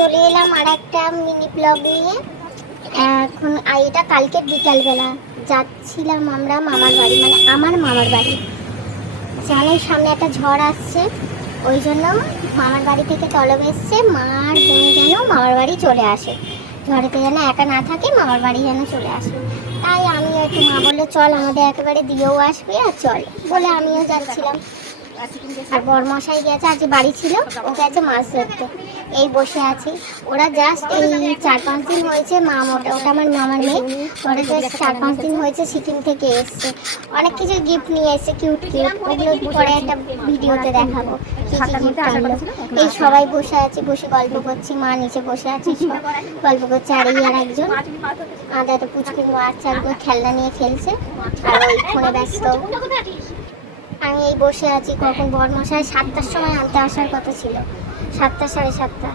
চলে এলাম আর একটা মিনি ব্লগ নিয়ে। এখন এটা কালকে বিকালবেলা যাচ্ছিলাম আমরা মামার বাড়ি, মানে আমার মামার বাড়ি। জানাই সামনে একটা ঝড় আসছে, ওই জন্য মামার বাড়ি থেকে তলব এসছে, মার বোন যেন মামার বাড়ি চলে আসে, ঝড়েতে যেন একা না থাকে, মামার বাড়ি যেন চলে আসে। তাই আমিও একটু, মা বললো চল আমাদের একেবারে দিয়েও আসবি, আর চল বলে আমিও যাচ্ছিলাম। আর বরমশাই গেছে, আজকে বাড়ি ছিল, ও গেছে মাছ ধরতে। এই বসে আছি। ওরা জাস্ট এই 4-5 দিন হয়েছে, ওটা আমার মামার মেয়ে, ওরা জাস্ট 4-5 দিন হয়েছে সিকিম থেকে এসছে। অনেক কিছু গিফট নিয়ে এসছে, কিউট কিউট, ওগুলো পরে একটা ভিডিওতে দেখাবো কি কি গিফট আনলো। এই সবাই বসে আছে, বসে গল্প করছি, মা নিচে বসে আছে, গল্প করছে। আর এই আর একজন আদা পুচকুর বাচ্চাগুলো খেলনা নিয়ে খেলছে, আর ওই ফোনে ব্যস্ত। আমি এই বসে আছি, কখন বরমশাই 7টার সময় আনতে আসার কথা ছিল, 7টা 7:30।